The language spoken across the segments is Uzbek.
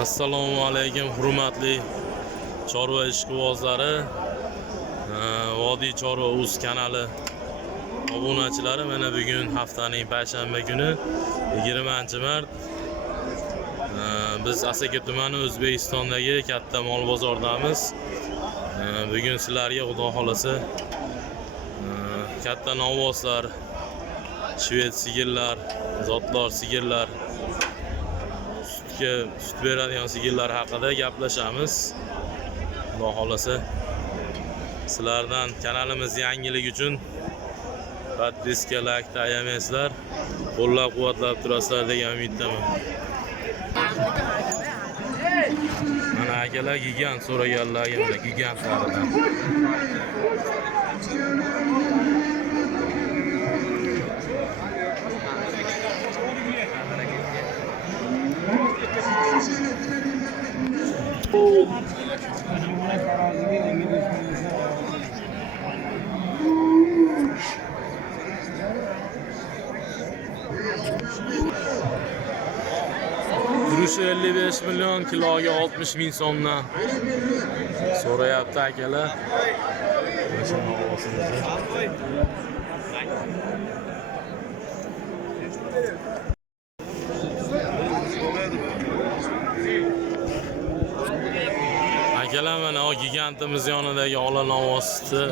Assalomu alaykum hurmatli chorva ishqibozlari, Vodiy Chorva Uz kanali obunachilari. Mana bugun haftaning payshanba kuni 20-mart. Biz Asaka tumani O'zbekistondagi katta mol bozordamiz. Bugun sizlarga xudo xolasa katta novvoslar, shved sigirlar, zotlar sigirlar, sut beradigan sigirlar haqida gaplashamiz. Xudo xolasa sizlardan kanalimiz yangilik uchun podpiska, like ayamasizlar, qo'llab-quvvatlab turasizlar degan umiddaman. Mana akalar gigant so'raganlarga mana gigantlaridan. Turuşu 55 milyon, kiloga 60 bin so'mdan so'rayapti akalar. Akalar mana o gigantimiz yonidagi ola novvosni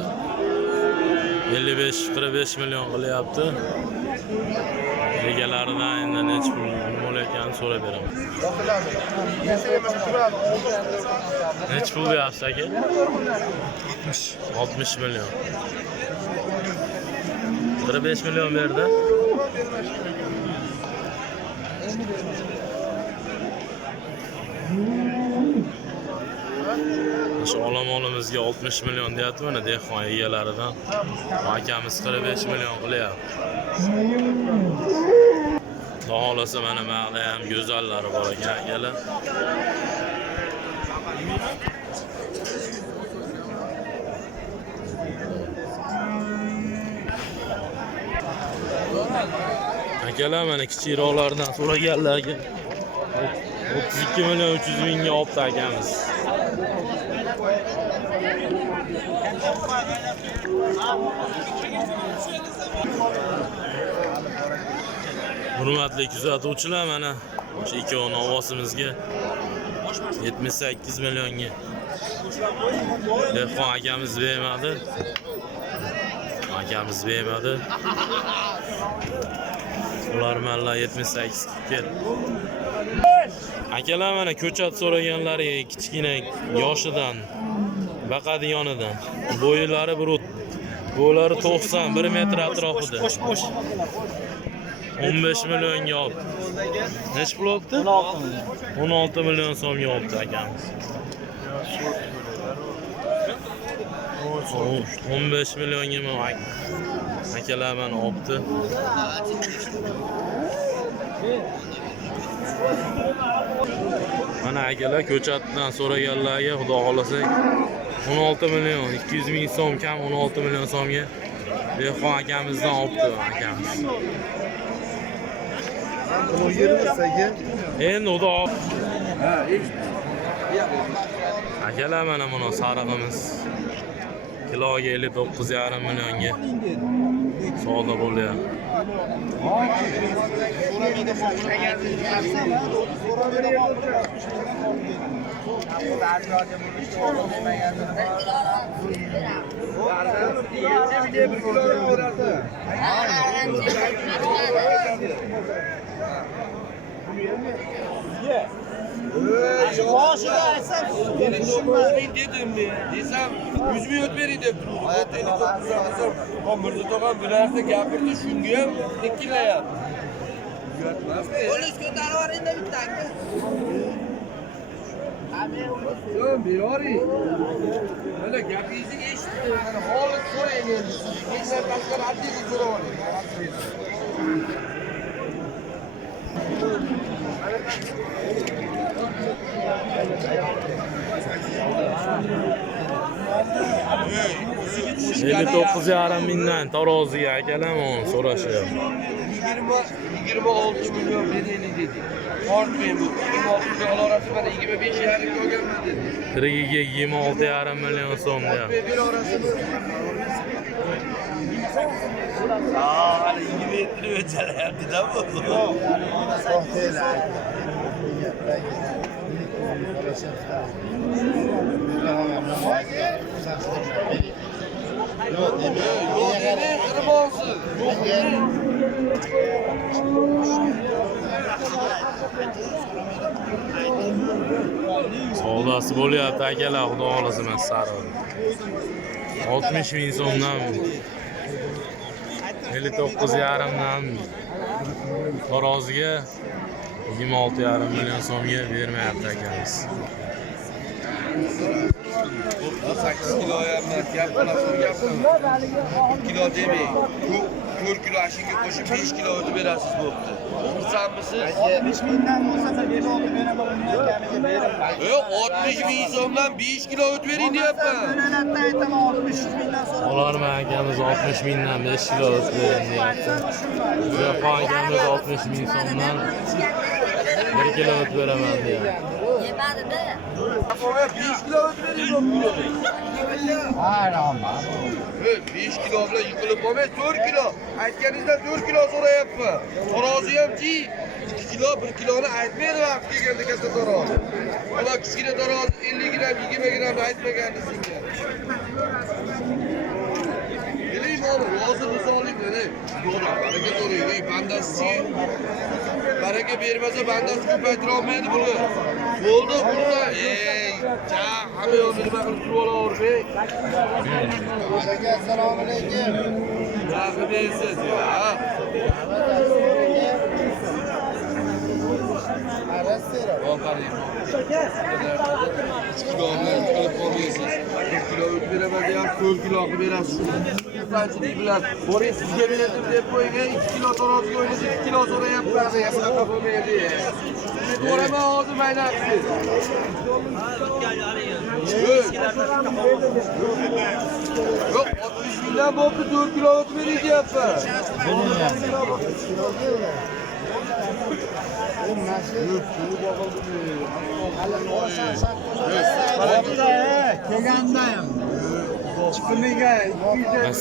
55-45 milyon qilyapti. Egalaridan endi necha pul bo'layotganini so'rab beraman. Necha pul deyapsiz aka? 60 milyon. 45 milyon berdi. Şu olamolimizga 60 milyon deyapti mana dehqon egalaridan. Akamiz 45 milyon qilyapti. Xudo xolasa mana maqda ham go'zallari bor ekan akalar. Akalar mana kichikroqlardan so'raganlarga 32 milyon 300 mingga olibdi akamiz. Hurmatli kuzatuvchilar, mana o'sha ikkovi novosimizga 78 milyonga dehqon akamiz bermadi. Ular malla 78 keldi. Akalar mana ko'chat so'raganlari kichkina yoshidan baqadiyonidan bo'ylari bo'ylari 91 metr atrofida 15 milyonga oldi. Necha pul oldi? 16 milyon so'mga oldi akamiz. 15 milyonga akalar mana oldi. Mana akalar ko'chatdan so'raganlarga xudo xolasa 16 milyon 200 ming so'm kam 16 milyon so'mga dehqon akamizdan olibdi akamiz. Endi xudo akalar mana buni sarig'imiz kiloga 59,5 milyonga savdo bo'lyapti. Desem 100 milyon vereyim de Mirza Tog'am bu narsa gapirdi, shunga ham ikkilayapti. Polis ko'tarib yuboringda bitta aka. Yo'q, beravering. Mana gapingizni eshitdim. Mana holat so'rang endi. Mendan tashqari addiy so'rab oling. Elli 9,5 mingdan taroziga akalar so'rashyapti. 26 milyon beraylik dedik. Ortmayın bu. 26 milyon arası bana 25 yarım koyganman dedi. Tirigiga 26,5 million so'm deyapti. Bir orası bu. Hali 27 o'lchalayapti-da bu. Yok dedi, kırım olsun. Savdosi bo'lyapti akalar, xudo xolasa men sariq. 60 ming so'mdan 59,5dan taroziga 26,5 million so'mga bermayapti akamiz. 8 kilo yapmaz, yapmalasın, yapmaz. 1 kilo demeyin. 4 kilo aşınca koşup 5 kilo ödü verasiz bo'pti. Xursand mısınız? 70 mingdan bo'lsa 5-6 beraman akamiga berib. Yok 60 bin so'mdan 5 kilo ödü verin deyapman. To'lalatda aytaman 60 mingdan so'rab. Olarman akamiz 60 mingdan 5 kilo o'tib deyapti. Zafar akamiz 60 ming so'mdan 1 kilo o'tib beraman deyapti. Yemadi-da. 5 kilo ödü verin bo'pti. Hayronman. 5 kilo bilan yıkılıp olmaz 4 kilo. Aytganingizdan 4 kilo so'rayapman. Tarozi ham chi 2 kilo 1 kiloni aytmaydi vaqt kelganda katta tarozi. Ular kichkina tarozi 50 gram 20 gram aytmagandi sizga. Biling mana hozir misoling dedi. To'g'ri, baraka to'g'ri. Bandasi baraka bermasa bandasi ko'paytira olmaydi buni. Bo'ldi burada. Ja, hamma yo'lni nima qilib turib olaverbek. Assalomu alaykum. Rahmat deysiz ya. Arasira. Ofarin. 2 kilo bilan qilib qolmaysiz. 1 kilo o'tib beraman deyapti, 4 kilo qilib berasiz. Qanchalik bilan boring sizga berdim deb qo'ygan 2 kilo taroziga o'ynasa 2 kilo so'rayapman. Bunaqa bo'lmaydi. Ko'raman hozir maynaqsiz. Yo'q, 60 mingdan bo'pti 4 kilo o'tib bering deyapman. Kelgandayam. Chiqimiga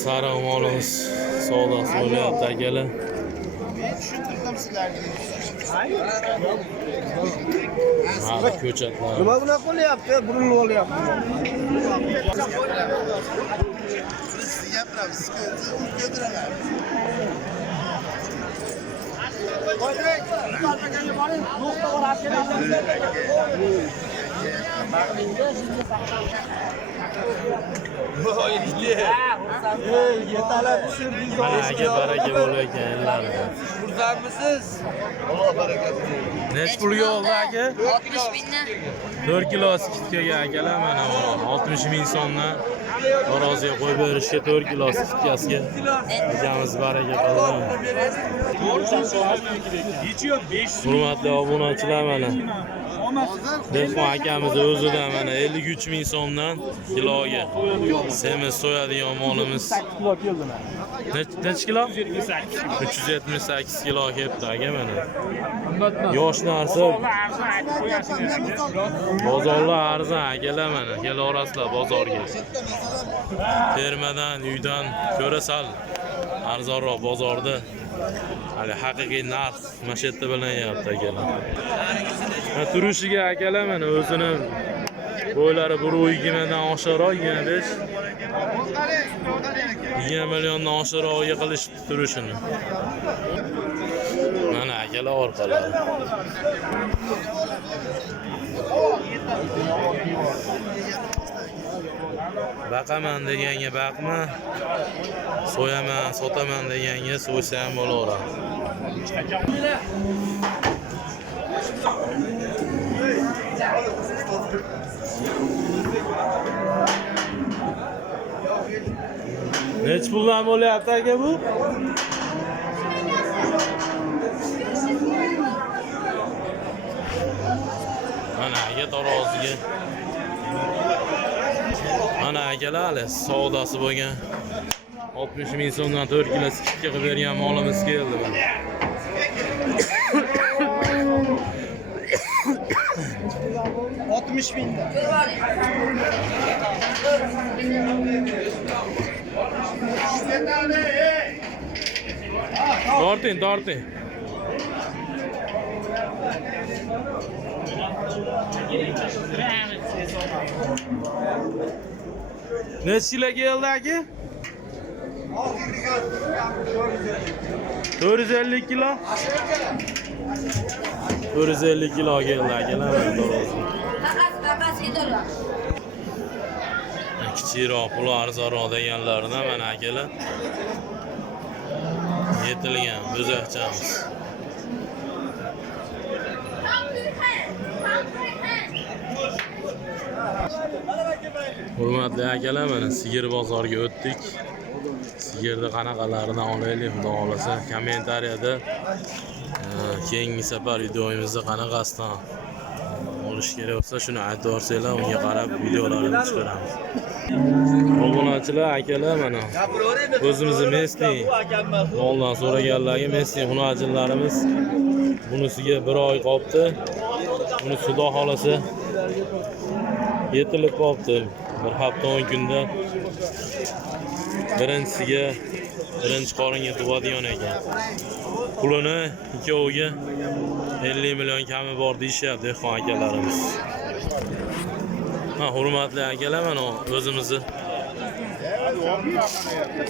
Sariq molimiz savdosi bo'lyapti akalar. tushuntirdim sizlarga. Hali ko'chatlar. Nima bunaqa qilyapti? Burunni olyapti. Siz gapiramiz, siz ko'diraman. Yetalab tushirdingiz. Mana aka baraka bo'layotgan ellarida. Xursandmisiz? Alloh barakatli. Nech pulga oldi aka? 60 mingdan. 4 kilo skidkaga akalar mana bu 60 ming so'mdan taroziga qo'yib berishga 4 kilo skidkasiga akamiz baraka qildi. Hurmatli obunachilar mana Dehqon akamiz o'zidan mana 53 ming so'mdan kiloga semiz so'yadigan molimiz. Nech kilo? 378 kilo kelibdi aka mana. Yosh narsa bozorlar arzon akalar mana kelaverasizlar bozorga. Termadan uydan ko'ra sal arzonroq bozorda hali haqiqiy narx mana shu yerda bilinyapti akalar. Turishiga akalar mana o'zini bo'ylari 120 dan oshiqroq 25 20 milliondan oshiqroq qilish turishini. Mana akalar orqalari. Baqaman deganga baqma, so'yaman, sotaman deganga so'ysa ham bo'laveradi. Nech puldan bo'lyapti aka bu? Mana aka taroziga. Mana akalar savdosi bo'lgan 60 ming so'mdan 4 kilo skidka qilib bergan molimiz keldi. 60.000. Torting. Necha kilo keldi aka? 450 kilo. 450 kilo keldi akalar. Qaqas ketar. Kichikroq, puli arzonroq deganlardan mana akalar. Yetilgan bo'zaqchamiz. Hurmatli akalar, mana sigir bozoriga o'tdik. Sigirni qanaqalaridan olaylik, xudo xolasa kommentariyada keyingi safar videomizni qanaqasidan olish kerak bo'lsa shuni aytib yuborsanglar, unga qarab videolarini chiqaramiz. Obunachilar akalar, mana o'zimizni Messi moldan so'raganlarga Messi hunajinlarimiz bunisiga 1 oy qolibdi. Buni xudo xolasa yetilib qolibdi. 1 hafta 10 kunda birinchisiga birinchi qoringa tug'adigan ekan. Pulini ikkoviga 50 million kami bor deyishyapti dehqon akalarimiz. Hurmatli akalar, mana o'zimizni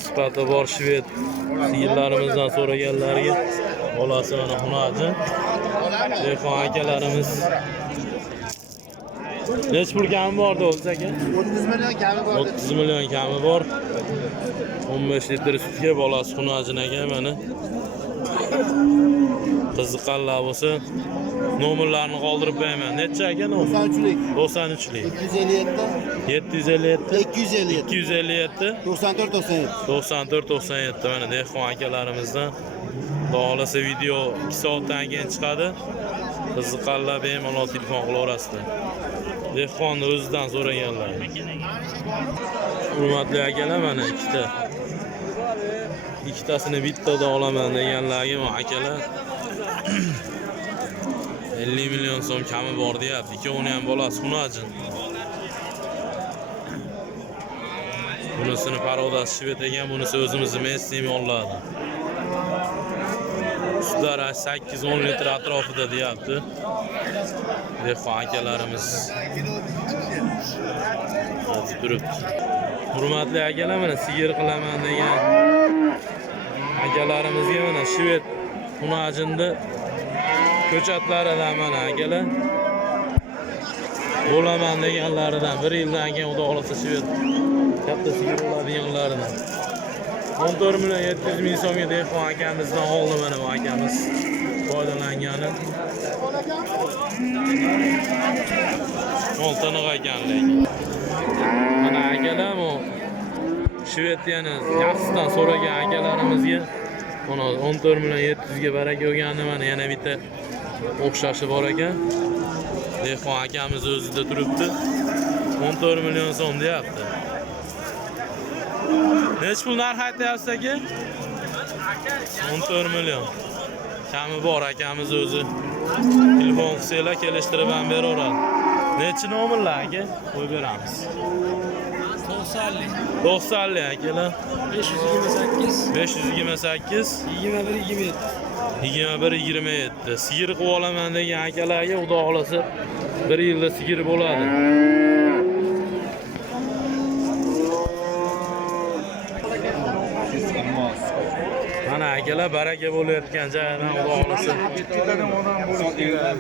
sifati bor shved sigirlarimizdan so'raganlarga bolasi mana hunajin dehqon akalarimiz. Nech pul kami bor o'zi aka? 30 million kami bor. 30 million kami bor. 15 litr sutga bolasi hunajin aka mana. Qiziqqanlar bo'lsa nomerlarni qoldirib qo'yaman. Necha aka nomer? 93lik. 757 257 94 mana dehqon akalarimizdan. Xudo xolasa video 2 soatdan keyin chiqadi. Qiziqqanlar bemalol telefon qilaverasizlar. Dehqonni o'zidan so'raganlar. Hurmatli akalar, mana ikkitasini bittada olaman deganlarga akalar 50 million so'm kami bor deyapti. Ikkovini ham bolasi hunajin. Bunisini parodasi shved ekan, bunisi o'zimizni Messi molladi. Sutlar 8-10 litr atrofida deyapti. Dehqon akalarimiz turibdi. Hurmatli akalar, mana sigir qilaman degan akalarimizga mana shved hunajinda ko'chatlaridan mana akalar bo'laman deganlaridan 1 yildan keyin xudo xolasa shved katta sigir bo'ladiganlaridan 14 million 700 ming so'mga dehqon akamizdan oldi mana bu akamiz foydalangani. Oltiniq ekan lekin. Mana akalar bu Shvediyani yaxshisidan so'ragan akalarimizga mana 14 million 700 ga baraka bo'lgani mana yana bitta o'xshashi bor ekan. Dehqon akamiz o'zida turibdi. 14 million so'm deyapti. Nech pul narx aytyapsiz aka? 14 million. Kami bor akamiz o'zi. Telefon qilsanglar kelishtirib ham beraveradi. Necha nomerlar aka? Qo'yib beramiz. 90 akalar. 528 21-27. Sigir qilib olaman degan akalarga xudo xolasa 1 yilda sigir bo'ladi. Mana akalar baraka bo'layotgan joydan xudo xolasa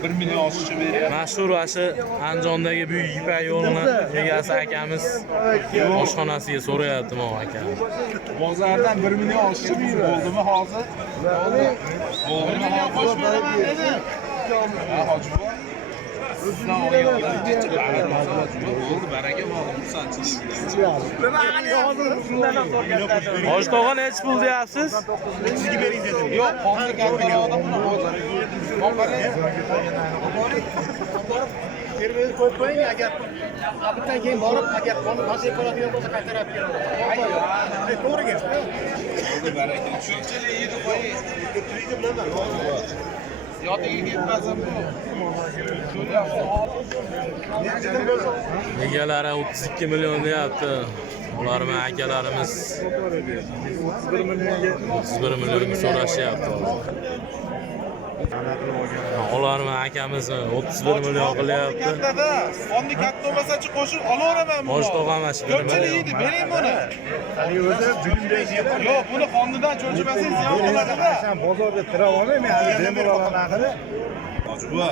1 million oshiqcha beryapti. mashhur ashi Andijondagi Buyuk Ipak yo'lini egasi akamiz oshxonasiga so'rayapti men akam. Bozordan 1 million oshiqcha bo'ldimi hozir? Bo'ldimi hozir? Hoji tog'a nechi pul deyapsiz? Sizga bering dedim. Yo'q, hozir gapirayotgan buni hozir. Termiz qo'yib qo'ying, agar bittadan keyin borib, agar qonun nasib qiladigan bo'lsa qaytarib beraman. To'g'ri gap. Shunchalik yeydi qo'ying. Yotiga ketmasam bu. Egalari 32 million deyapti. Ularmi akalarimiz 31 millionga so'rashyapti. Ularmi akamiz 31 million qilyapti. Fondi katta bo'lsa-chi qo'shib olaveraman buni. Osh to'g'amash 1 Ko'pchilik million. yeydi, bering buni. Yo'q, buni fondidan cho'chimasangiz ziyon bo'ladi-da. Sen bozorda tura olmayman, hali bir olamaqini. Hojibuva.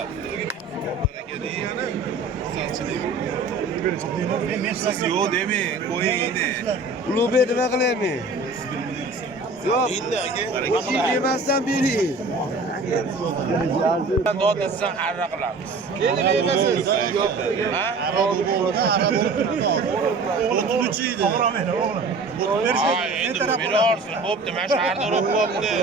Siz yo'q demang, qo'ying endi. Ulug'bek nima qilaymi? Yo'q. Yemasdan bering. Dod etsan harra qilamiz. Endi bermasiz. Yo'q. Ha? Endi bu berorsin, bo'pti, mana shu harda urib bo'pti.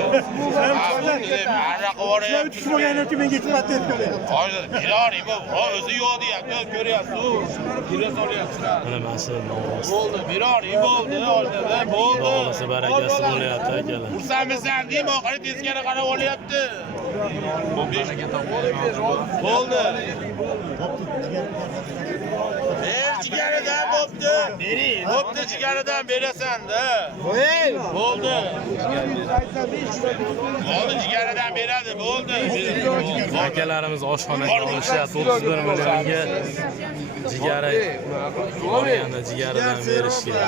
Harra qilib Tushmaganlarga menga chiqarib qo'yadi. Hozir berorning bu. O'zi yo'q deyapti, ko'ryapsiz. Kira solyapsizlar. Mana shu nomus. Bo'ldi, berorning bo'ldi, hozir bo'ldi. Nomusi barakasi bo'lyapti akalar. Ursanmisan deymi, oxiri teskari qarab olyapti. Bo'ldi. Jigaridan bo'pti. Bo'pti, jigaridan berasan-da. Bo'ldi. Bo'ldi, jigaridan beradi, bo'ldi. Akalarimiz oshxonaga olishyapti 31 millionga. Jigari borganda jigaridan berishga.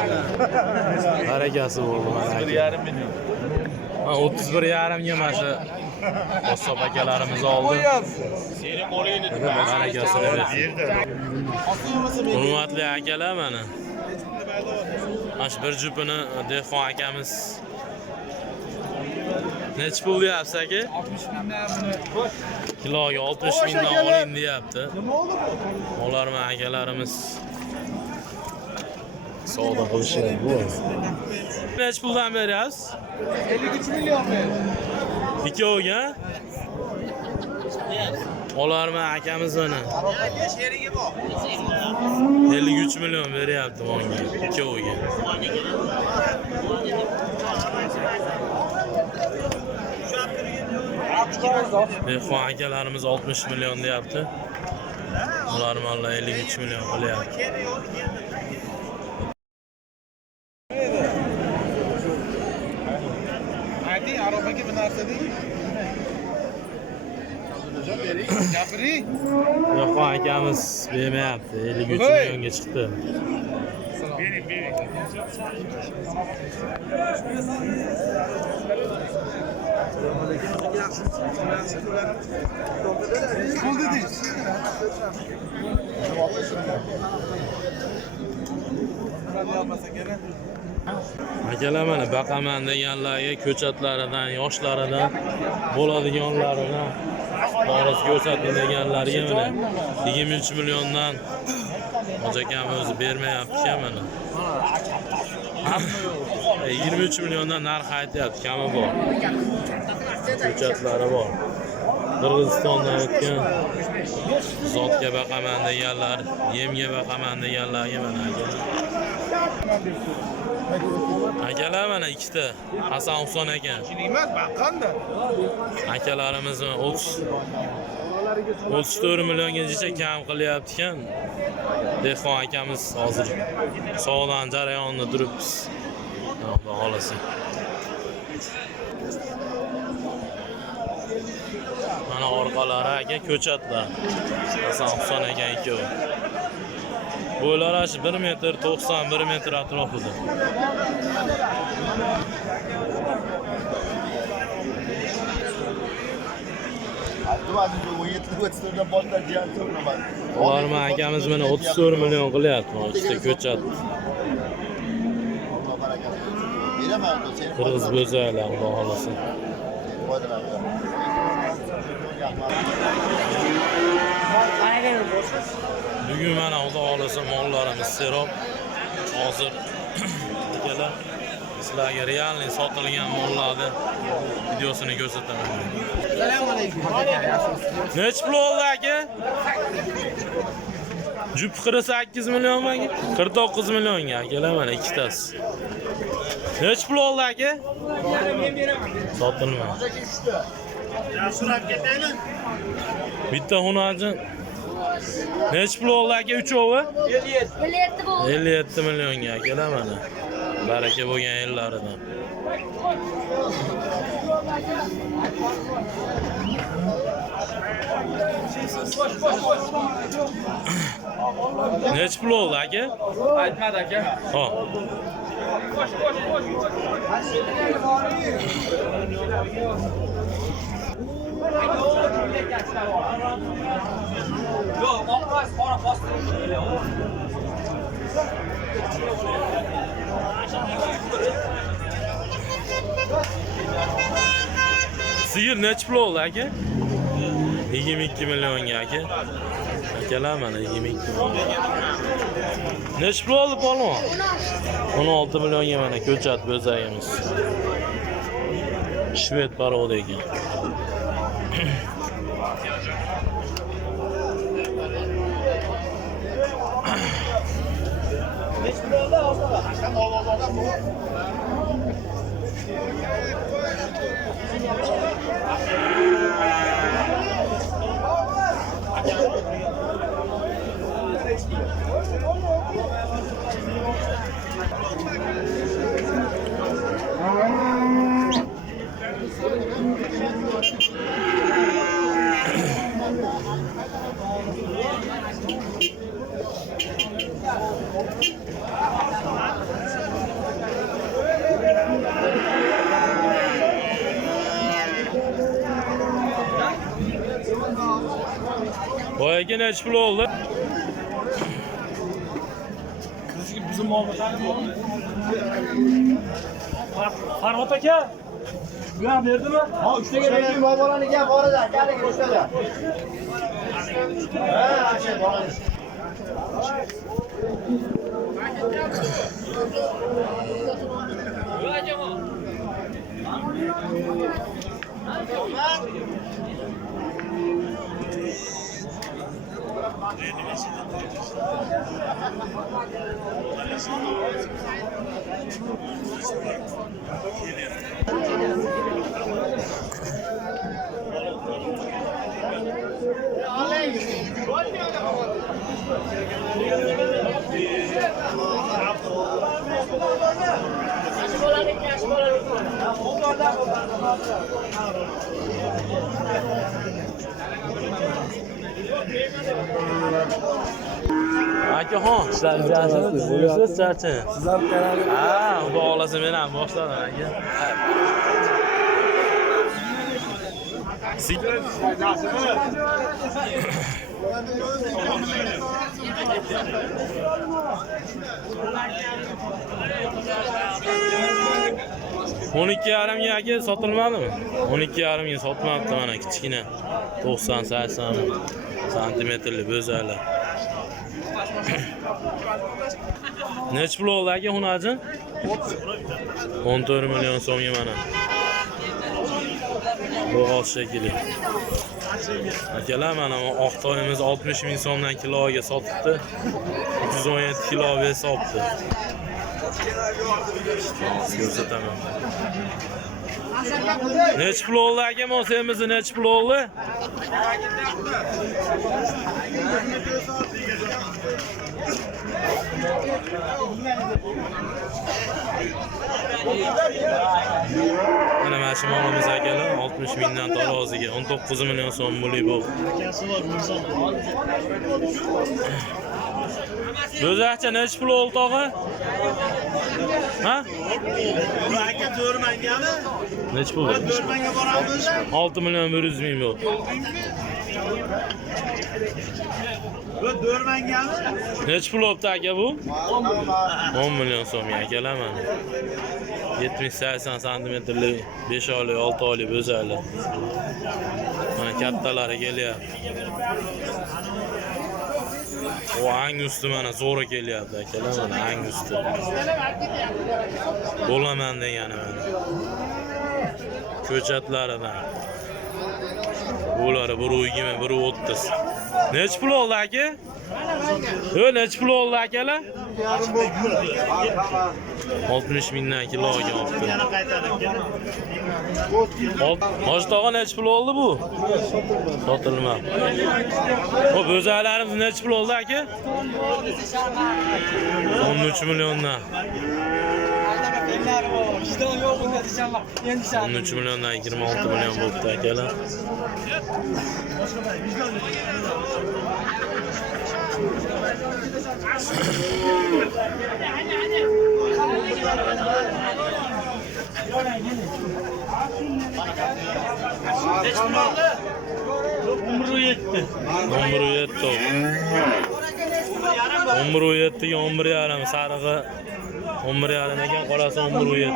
Barakasi bo'ldi mana aka. 31,5 ga mana shu Ossob akalarimiz oldi. Seni qo'lingni Barakasi bersin. Hurmatli akalar mana. Mana shu bir jupini Dehqon akamiz necha pul deyapsiz aka? 60 mingdan buni. Kiloga 60 mingdan oling deyapti. Ularmi akalarimiz savdo qilishadi bu. Necha puldan beryapsiz? 53 million ber. Ikkoviga? Ularmi akamiz mana. 53 million beryapti menga ikkoviga. Dehqon akalarimiz 60 million deyapti. Ular malla 53 million qilyapti. ayting, arobaga bir narsa deng. Gapiring. Dehqon akamiz bermayapti. 53 millionga chiqdi. Akalar mana baqaman deganlarga ko'chatlaridan, yoshlaridan, bo'ladiganlaridan xolis ko'rsating deganlarga mana 23 milliondan hojakam o'zi bermayapti-ku mana. 23 milliondan narx aytyapti, kami bor. Ko'chatlari bor. Qirg'izistondan o'tgan zotga baqaman deganlar, yemga baqaman deganlarga mana akalar mana ikkita Hasan Huson aka. Emas, baqqanda. Akalarimiz 34 milliongacha kam qilyapti-kan. Dehqon akamiz hozir sog'dan jarayonda turibmiz. Xudo xolasa. Mana orqalari aka ko'chatlar. Hasan Huson aka ikkovi. Bo'ylari 1 metr 90, 1 metr atrofida. Ularmi akamiz mana 34 million qilyapti. Ikkita ko'chat. Qirg'iz bo'zaylar, xudo xolasa. Bugun mana xudo xolasa mollarimiz serob. Hozir akalar sizlarga realniy sotilgan mollarni videosini ko'rsataman. Assalomu alaykum. Nech pul oldi aka? Jup 48 million manga? 49 millionga akalar mana ikkitasi. Nech pul oldi aka? Sotilmadi. Bitta hunajin nechi pul oldi aka uchovi? 57 bo'ldi. 57 millionga akalar mana. Baraka bo'lgan ellaridan. Nechi pul oldi aka? Aytmadi aka. Ho. Yo'q, oqmas, qora bostirib. Sigir nechi pul oldi aka? 22 millionga aka. Akalar mana 22 million. Nechi pul oldi polvon? 16 millionga mana ko'chat bo'zagimiz. Shved parodi ekan. Boyaga nechi pul oldi? Bizim Farhod aka. Bu ham berdimi? Ha, 3 taga berdim. Bolaniga borada, akaliga o'shada. Ha, acha bolani. Aka hon, ishlaringizni buyursiz charchang. Siz ham kanalga. Ha, xudo xolasa men ham boshladim aka. On ikki yarimga aka sotilmadimi? 12,5 ga sotmabdi mana kichkina 90-80 santimetrli bo'zaklar. Nechi pul oldi aka hunajin? 14 million so'mga mana. Bu g'oz shekilli. Akalar mana oqtoyimiz 60 ming so'mdan kiloga sotibdi. 317 kilo hisobdi. Ko'rsataman. Nechi pul oldi aka mosemizni nechi pul oldi? Mana mana shu molimiz akalar 60 mingdan taroziga 19 million so'm bo'li bu. Bo'zakcha nechi pul oldi tog'a? Ha? Bu aka Do'rmangami? Nechi pul? Do'rmanga boramiz. 6 million 100 ming bu. Bu Do'rmangami? Nechi pul oldi aka bu? 10 million so'm akalar mana. 70-80 santimetrli 5 oylik 6 oylik bo'zaklar. Mana kattalari kelyapti. O Angusti mana zo'ra kelyapti akalar mana Angusti. Bo'laman degani mana. Ko'chatlaridan. Bo'lari 120, 130. Nechi pul oldi aka? Yo, necha pul oldi akalar? 60 mingdan kilo olgan olibdi. Hoji tog'a necha pul oldi bu? Sotilmadi. Xo'p, o'zlarimiz necha pul oldi aka? 13 milliondan. 13 milliondan 26 million bo'libdi akalar. Umru yetti. 11.5 sarig'i 11.5 ekan, qolasi 11.7.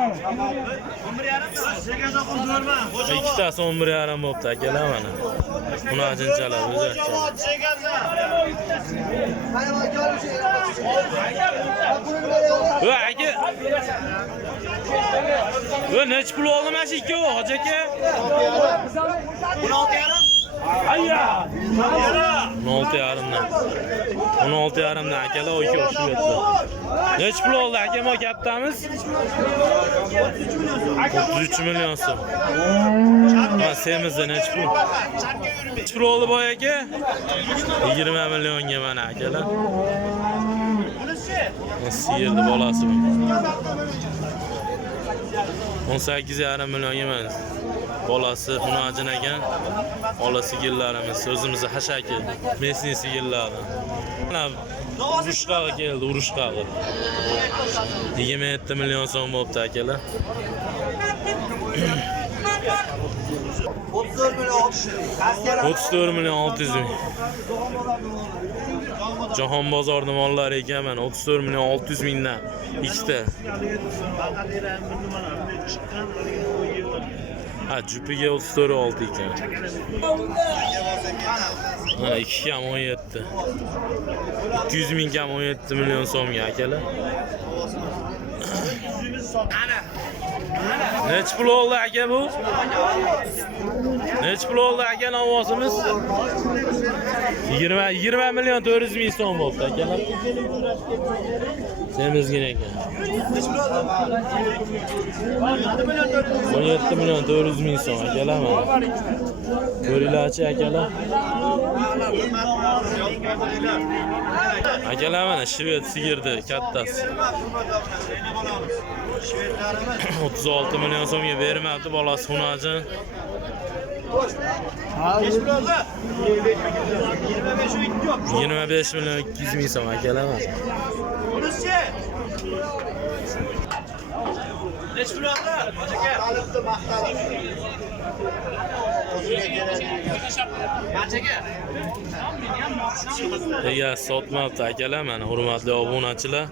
Ikkitasi 11.5 bo'libdi akalar mana. Buni ajinchalar o'zarcha. Voy aka. Voy necha pul oldi mana shu ikkovi, hoji aka? 16,5. Ayya! 16,5dan. 16,5dan akalar o ikkovi shu yerda. Necha pul oldi aka mo kattamiz? 33 million so'm. Ha, semizda necha pul? Necha pul oldi boy aka? 20 millionga mana akalar. Siyerdi bolasi bu. 18,5 millionga mana. Bolasi xunajin ekan. Ola sigillarimiz, o'zimizni hashaki, mesni sigillari. Mana urushqaga keldi, urushqaga. 27 million so'm bo'libdi akalar. 34 million 600 ming. Jahon bozorida mollar ekan mana 34 million 600 mingdan ikkita. Ha, jupiga 34 oldi ekan. Ha, 2 kam 17. 200 ming kam 17 million so'mga akalar. Necha pul oldi aka bu? Necha pul oldi aka ovozimiz? 20 million 400 ming so'm bo'ldi akalar. Semizgina ekan. 17 million 400 ming so'm akalar mana. Ko'ringlarchi akalar. Akalar mana shved sigirdi kattasi. 36 million so'mga bermabdi bolasi xunajin. 25 million 200 ming so'm akalar mana. Necha pul oldi? Ega sotmabdi akalar mana, hurmatli obunachilar.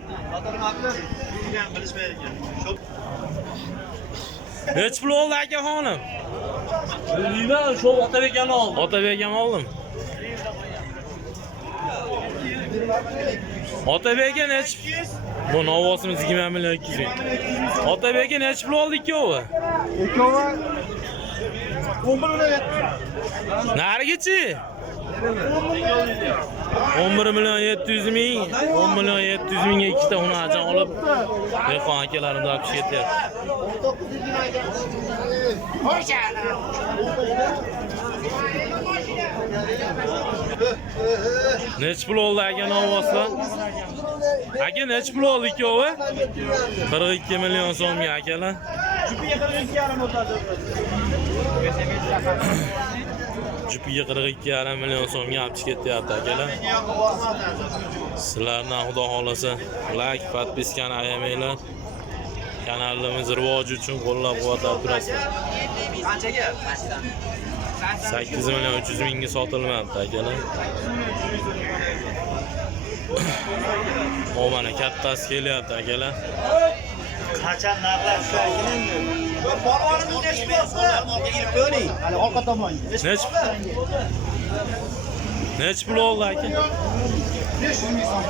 Necha pul oldi aka xonim? Bilmayman, shu Otabekani oldim. Otabekam oldim. Otabekka necha? Bu novosimiz 20 million 200 ming. Otabekka necha pul oldi ikkovi? Ikkovi 11 million. Narigachi? 11 million 700 ming, 10 million 700 mingga ikkita xunajin olib, dehqon akalarimni olib ketyapti. Necha pul oldi aka novoslar? Aka necha pul oldi ikkovi? 42 million so'mga akalar. Jupiga 42,5 million so'mga olib ketyapti akalar. Sizlardan xudo xolasa like, podpiskani ayamanglar. Kanalimiz rivoji uchun qo'llab-quvvatlab turasizlar. Qanchaga? 8 million 300 mingga sotilmabdi akalar. O mana kattasi kelyapti akalar. Qachon narxlar tushadi? Polvonimiz necha bersin? Kelib ko'ring. Hali orqa tomonga. Necha pul oldi aka?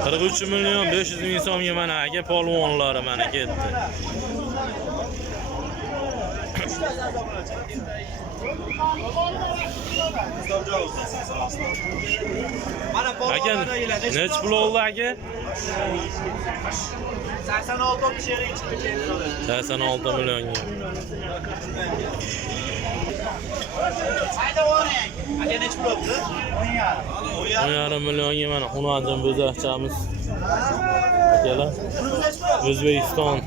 43 million 500 ming so'mga mana aka polvonlari mana ketdi. Aka nech pul oldi aka? 86 bir şehre çıktı. 86 millionga. Hayda o'rang. Aka nech pul oldi? 10,5 millionga mana Xunajin bo'zaqchamiz. Akalar. O'zbekiston.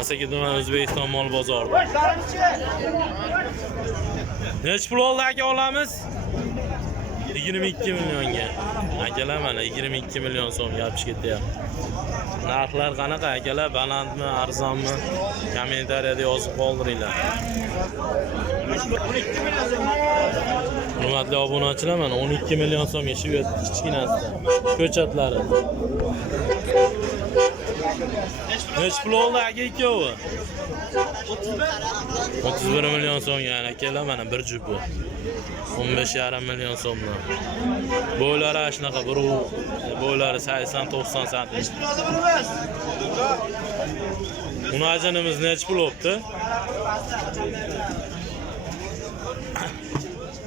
Asaka tuman O'zbekiston mol bozorida. Nech pul oldi aka olamiz? 22 millionga. Akalar mana 22 million so'm yapib ketyapti. Narxlar qanaqa akalar? Balandmi, arzonmi? Kommentariyada yozib qoldiringlar. Hurmatli obunachilar, mana 12 million so'mga shu yer kichkinasi. Ko'chatlari. Nech pul oldi aka ikkovi? 31 million so'mga akalar mana bir jupi. 15,5 million so'mdan. Bo'ylari shunaqa bir bo'ylari 80-90 sm. Xunajinimiz nech pul olibdi?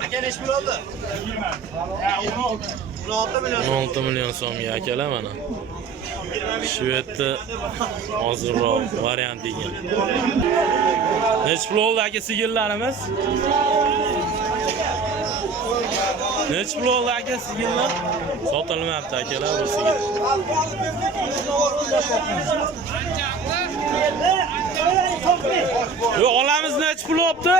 Aka nech pul oldi? 16 million. 16 million so'mga akalar mana. Shu yerda hozirroq variant degan. Nech pul oldi aka sigirlarimiz? Nech pul oldi aka sigirlar? Sotilmayapti akalar bu sigir. Yo, olamiz nech pul olibdi?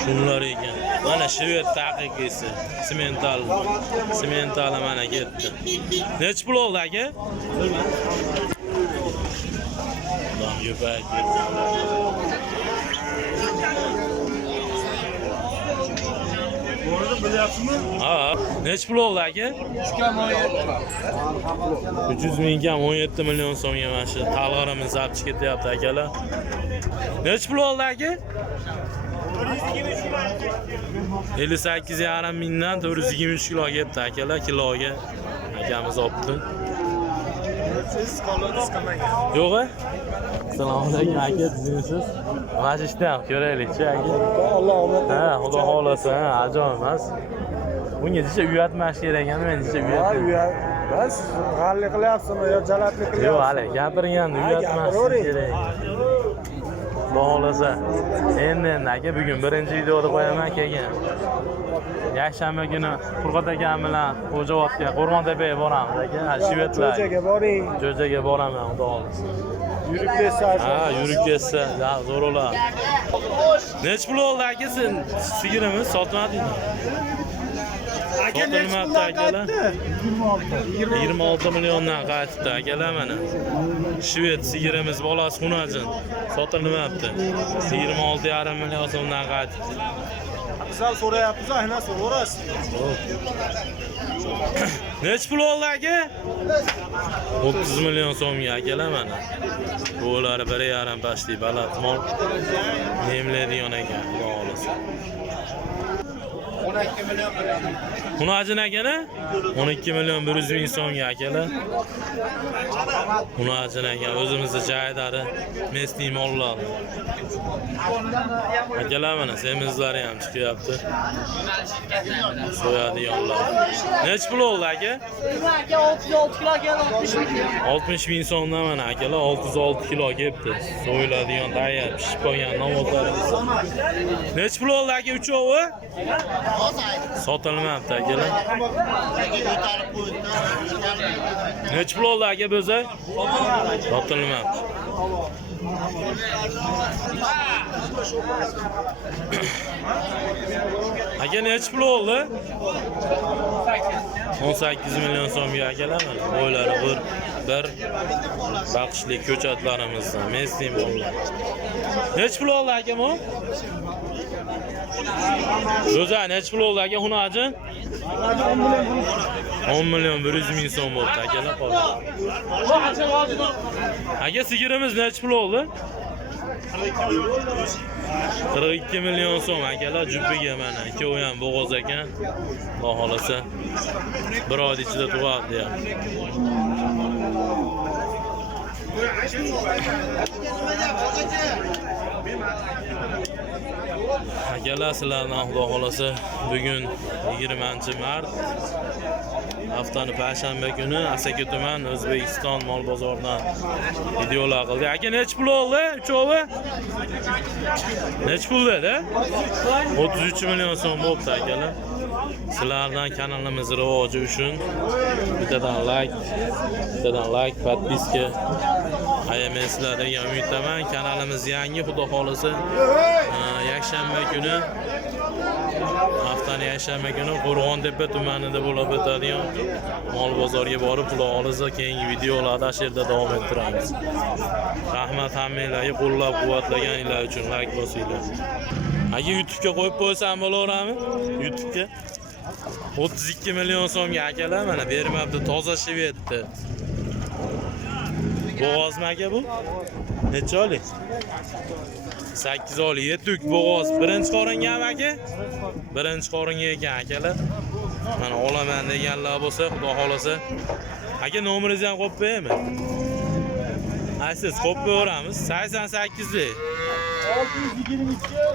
Shunlar ekan. Mana shu yer taqiqisi. Semental mana ketdi. Nech pul oldi aka? Adam yo'pak ketdi. Doğru bilyapsizmi? Ha, nech pul oldi aka? 300 mingga 17 million so'mga mana shu talg'arimiz zapchi ketyapti akalar. Nech pul oldi aka? 58,5 mingdan 423 kilo ketdi akalar, kiloga akamiz olibdi. Siz qolasiz qamaga. Yo'q-a? Assalomu alaykum aka, sizsiz? Mana ishdan ko'raylik-chi aka. Alloh omad. Ha, xudo xolasa, ajoyib emas. Bunga jicha uyatmash kerak ekan, men jicha uyatdim. Bas, g'alli qilyapsizmi yo jalatli Yo'q, qilyapsizmi? hali gapirganda uyatmash kerak. Xudo xolasa. Endi aka bugun birinchi videoni qo'yaman keyin. Yakshanba kuni Turg'at akam bilan Xo'jaobodga, Qo'rg'ontepaga boramiz aka. Shvetlar. Jo'jaga boring. Jo'jaga boraman, xudo xolasa. Yurib ketsa. Ha, yurib ketsa, zo'r bo'ladi. Nech pul oldi aka sen sigirimiz sotmadingmi? Aka nech puldan akalar? qaytdi? 26 milliondan qaytibdi akalar mana. Shvet sigirimiz bolasi Xunajin sotilmayapti. 26,5 million so'mdan qaytibdi. Bizlar so'rayapmiz, aynan so'rasiz. Nech pul oldi aka? 30 million so'mga akalar mana. Bo'lari 1,5 pashti baland mol. Nemlaydigan ekan, xudo xolasa. 12 million beradi. Xunajin akana 12 million 100 ming so'mga akalar. Xunajin aka o'zimizning joydari mesniy mollar. Akalar mana semizlari ham chiqyapti. So'yadiganlar. Nech pul oldi aka? Aka 36 kilo keldi 60 ming. 60 ming so'mdan mana akalar 606 kilo kelibdi. So'yiladigan tayyor pishib qolgan novotlarimiz. Nech pul oldi aka uchovi? Sotilmayapti akalar. Nech pul oldi aka bo'za? Sotilmayapti. Aka nech pul oldi? 18 million so'mga akalar mana. Bo'ylari bir baqishli ko'chatlarimizdan mesniy mollar. Nech pul oldi aka bu? O'za nech pul oldi aka Xunajin? 10 million 100 ming so'm bo'ldi akalar qoldi. Aka sigirimiz nech pul oldi? 42 million so'm akalar jupiga mana. Ikkovi ham bo'g'oz ekan. Xudo xolasa bir oy ichida tug'adi deyapti. Akalar sizlardan xudo xolasa bugun 20-mart haftani payshanba kuni Asaka tuman O'zbekiston mol bozoridan videolar qildik. Aka nech pul oldi? Uchovi? Nech pul dedi? 33 million so'm bo'pti akalar. Sizlardan kanalimiz rivoji uchun bittadan like, podpiska ayamaysizlar degan umiddaman. Kanalimiz yangi, xudo xolasa yakshanba kuni haftani yakshanba kuni Qo'rg'ontepa tumanida bo'lib o'tadigan mol bozoriga borib xudo xolasa keyingi videolarda shu yerda davom ettiramiz. Rahmat hammanglarga qo'llab-quvvatlaganinglar uchun like bosinglar. Aka YouTube'ga qo'yib qo'ysam bo'laveradimi? YouTube'ga 32 million so'mga akalar mana bermabdi, toza shvetdi. Bo'g'ozmi aka bu? Necha oylik? 8 oylik, yetuk bo'g'oz. Birinchi qoringan aka? Birinchi qoringa ekan akalar. Mana olaman deganlar bo'lsa, xudo xolasa. Aka nomeringizni ham qo'yib qo'yaymi? Siz qo'yib qo'yamiz. 88lik.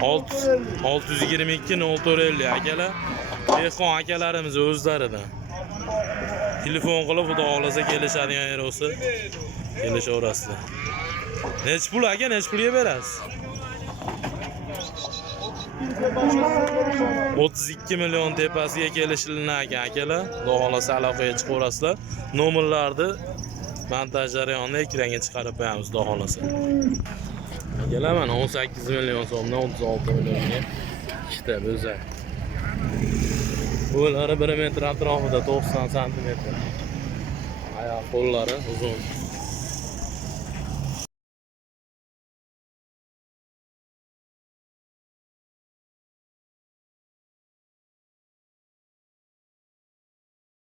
622 050 akalar. Dehqon akalarimiz o'zlaridan. Telefon qilib xudo xolasa kelishadigan yer bo'lsa, kelishaverasizlar. Nech pul aka, nech pulga berasiz? 32 million tepasiga kelishilgan akalar. Xudo xolasa aloqaga chiqaverasizlar. Nomerlarni montaj jarayonida ekranga chiqarib qo'yamiz, xudo xolasa. Akalar mana 18 million so'mdan 36 millionga ikkita bo'zak. Bo'ylari 1 metr atrofida 90 cm. Oyoq qo'llari uzun.